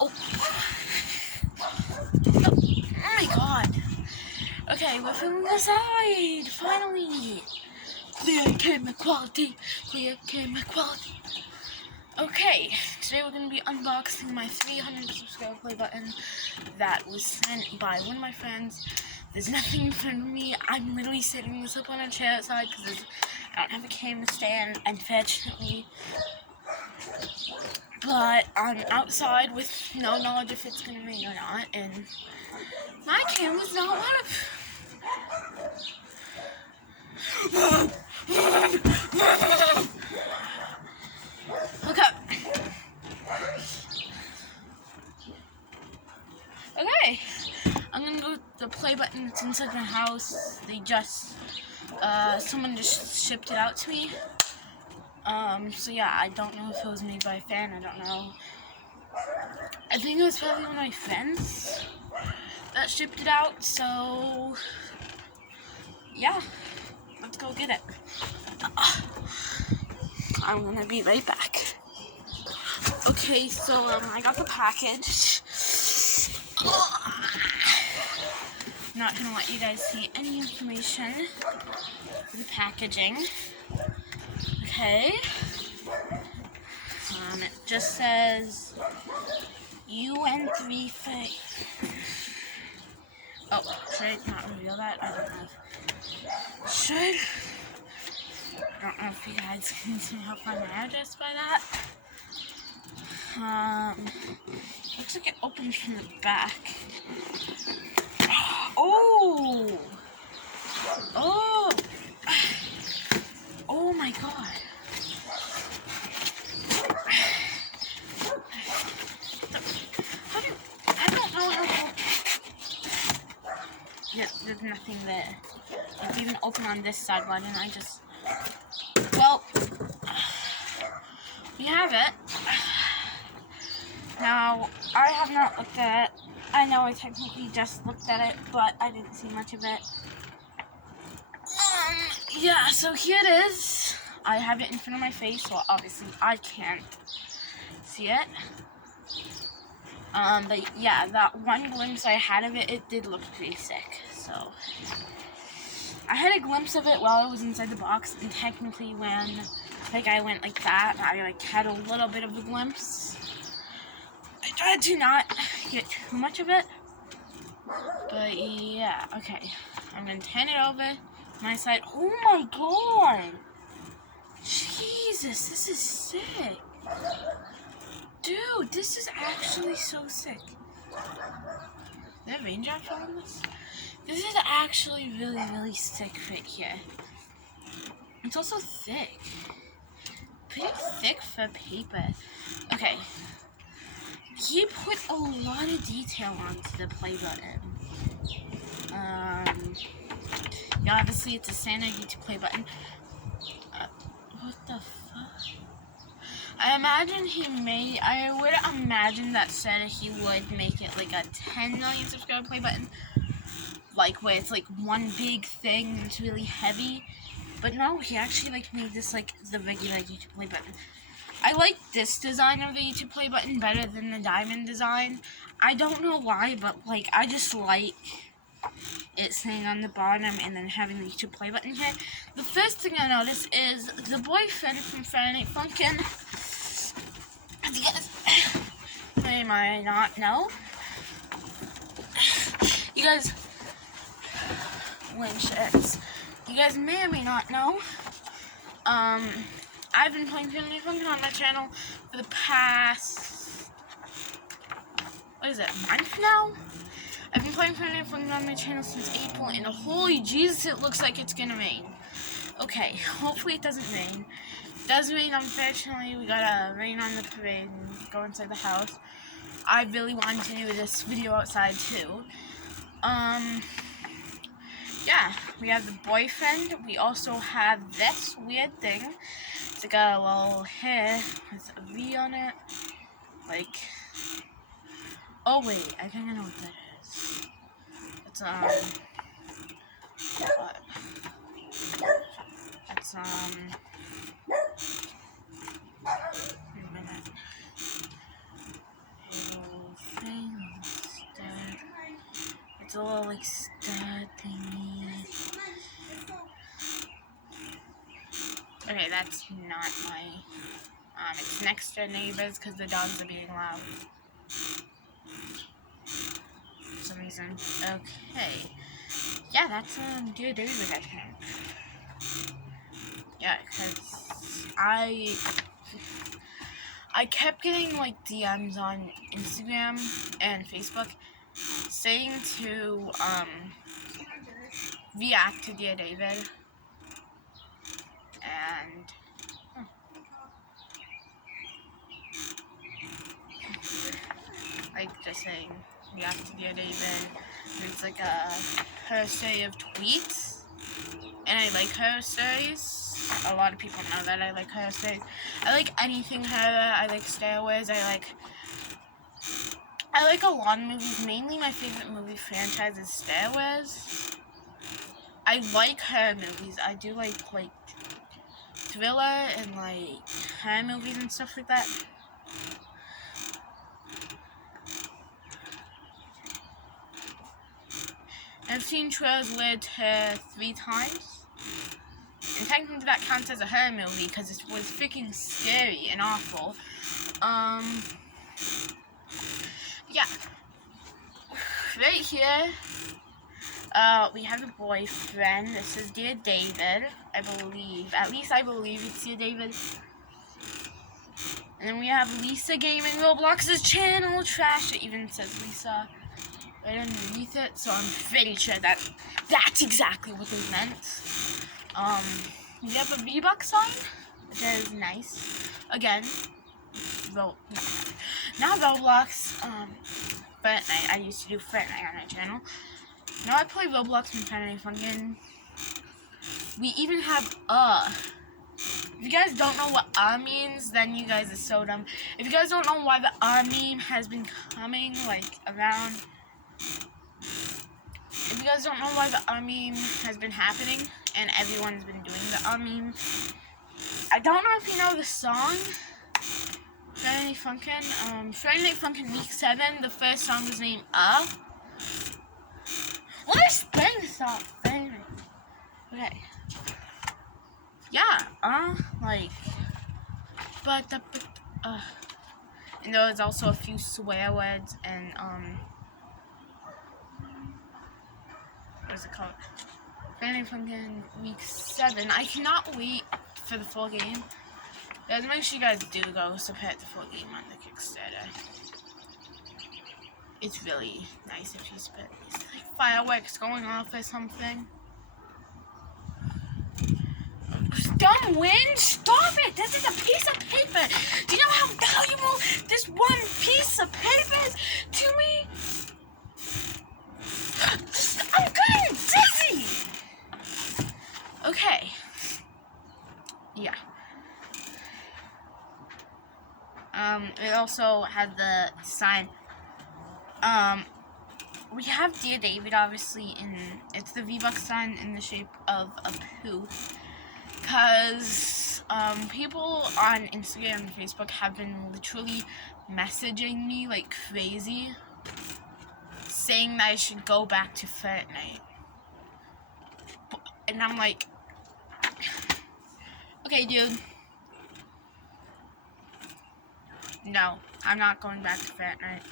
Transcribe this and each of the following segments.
Oh. No. Oh my god. Okay, we're filming inside. Finally. Clear camera quality. Clear camera quality. Okay, today we're going to be unboxing my 300 subscriber play button that was sent by one of my friends. There's nothing in front of me. I'm literally sitting this up on a chair outside because I don't have a camera stand, unfortunately. But I'm outside with no knowledge if it's going to rain or not, and my camera's not waterproof. Okay, I'm gonna go with the play button that's inside my house. They just, someone just shipped it out to me. So yeah, I don't know if it was made by a fan, I don't know. I think it was probably one of my friends that shipped it out, so yeah, let's go get it. I'm gonna be right back. Okay, so I got the package. Not gonna let you guys see any information for the packaging. Okay. It just says UN3 Fake. Oh, should I not reveal that? I don't know. Should? I don't know if you guys can somehow find my address by that. Looks like it opens from the back. Oh! Oh! Oh my god. I don't know how to... Yeah, there's nothing there. It's even open on this side. Why didn't I just... Well, we have it. Now, I have not looked at it. I know I technically just looked at it, but I didn't see much of it. Yeah, so here it is. I have it in front of my face, so obviously I can't see it. But yeah, that one glimpse I had of it, it did look pretty sick, so. I had a glimpse of it while I was inside the box, and technically when, like, I went like that, I, like, had a little bit of a glimpse. I tried to not get too much of it, but yeah, okay. I'm gonna turn it over my side. Oh my god! Jesus, this is sick. Dude, this is actually so sick. Is there raindrops on this? This is actually really, really sick right here. It's also thick. Pretty thick for paper. Okay. He put a lot of detail onto the play button. Yeah, obviously it's a standard YouTube play button. What the fuck? I would imagine that said he would make it like a 10 million subscriber play button. Like where it's like one big thing that's really heavy. But no, he actually like made this like the regular YouTube play button. I like this design of the YouTube play button better than the diamond design. I don't know why, but like I just like it saying on the bottom and then having the YouTube play button here. The first thing I noticed is the boyfriend from Friday Night Funkin'. As you guys may not know, you guys wearing shirts. You guys may or may not know. I've been playing Friday Night Funkin' on my channel for the past, what is it, a month now? I've been playing Friday Night Funkin' on my channel since April, and holy Jesus, it looks like it's gonna rain. Okay, hopefully it doesn't rain. It does rain, unfortunately. We gotta rain on the parade and go inside the house. I really wanted to do this video outside too. Yeah, we have the boyfriend. We also have this weird thing. It's like a little hair with a V on it. Like, oh wait, I think I know what that is. It's, what? It's, wait a minute. It's a little like stud thingy. Okay, that's not my, it's next to neighbors because the dogs are being loud. For some reason. Okay. Yeah, that's, Dear David, I think. Yeah, because I kept getting, like, DMs on Instagram and Facebook saying to, react to Dear David. And, like, just saying, react to Dear David. It's like a her story of tweets. And I like her stories. A lot of people know that I like her stories. I like anything her. I like Star Wars. I like a lot of movies. Mainly my favorite movie franchise is Star Wars. I like her movies. I do like thriller and like her movies and stuff like that. I've seen Trails with her 3 times. And technically that counts as a horror movie because it was freaking scary and awful. Yeah. Right here, we have a boyfriend. This is Dear David, I believe. At least I believe it's Dear David. And then we have Lisa Gaming Roblox's channel. Trash, it even says Lisa right underneath it. So I'm pretty sure that's exactly what they meant. We have a V-Bucks sign, which is nice. Again, not Roblox, Fortnite. I used to do Fortnite on my channel. Now I play Roblox and Fortnite Funkin'. We even have If you guys don't know what means, then you guys are so dumb. If you guys don't know why the meme has been coming, like, around... If you guys don't know why the meme has been happening, and everyone's been doing the meme, I don't know if you know the song, Friday Night Funkin'. Friday Night Funkin' Week 7, the first song was named Let me spin this off, anyway. Okay. Yeah, and there was also a few swear words, and, what is it called? Friday Night Funkin' Week 7. I cannot wait for the full game. Guys, make sure you guys do go support the full game on the Kickstarter. It's really nice if you support. It's like fireworks going off or something. Dumb wind, stop it! This is a piece of paper. Do you know how valuable this one piece of paper is to me? I'm getting dizzy! Okay. Yeah. It also had the sign. We have Dear David, obviously, it's the V-Bucks sign in the shape of a poo. Because, people on Instagram and Facebook have been literally messaging me like crazy, saying that I should go back to Fortnite. And I'm like, okay, dude. No, I'm not going back to Fortnite.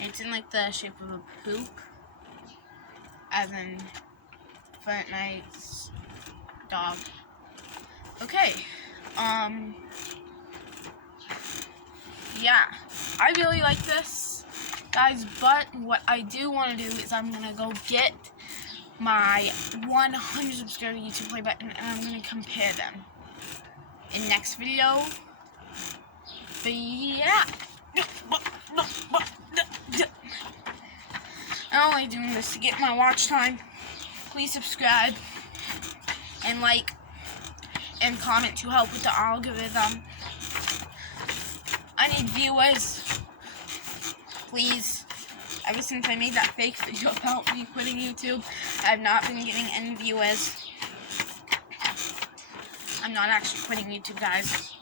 It's in like the shape of a poop, as in Fortnite's dog. Okay, yeah, I really like this, guys, but what I do want to do is I'm going to go get my 100 subscriber YouTube play button, and I'm going to compare them in next video. But yeah, I'm only doing this to get my watch time. Please subscribe and like and comment to help with the algorithm. I need viewers, please. Ever since I made that fake video about me quitting YouTube, I have not been getting any viewers. I'm not actually quitting YouTube, guys.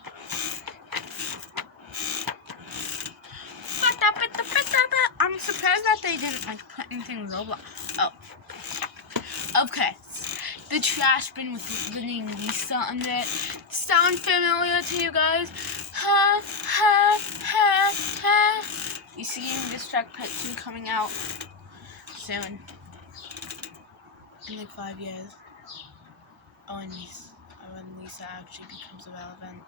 I'm surprised that they didn't like put anything Roblox. Oh. Okay. The trash bin with the name Lisa under it. Sound familiar to you guys? Ha ha ha ha. You see this track part 2 coming out soon. In like 5 years. Oh, and when Lisa actually becomes irrelevant.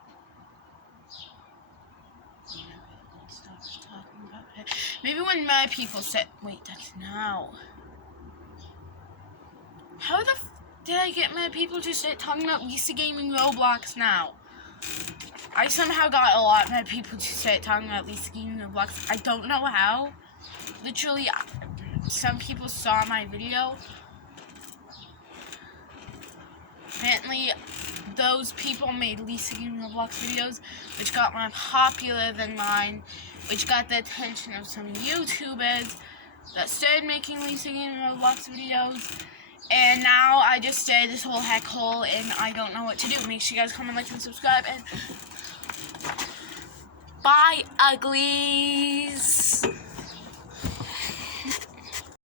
Stop talking about it. Maybe when mad people said, wait, that's now. How the did I get mad people to start talking about Lisa Gaming Roblox now? I somehow got a lot of mad people to start talking about Lisa Gaming Roblox. I don't know how. Literally, some people saw my video. Apparently, those people made Lisa Gaming Roblox videos, which got more popular than mine, which got the attention of some YouTubers that started making Lisa Gaming Roblox videos. And now I just started this whole heck hole, and I don't know what to do. Make sure you guys comment, like, and subscribe, and bye, uglies.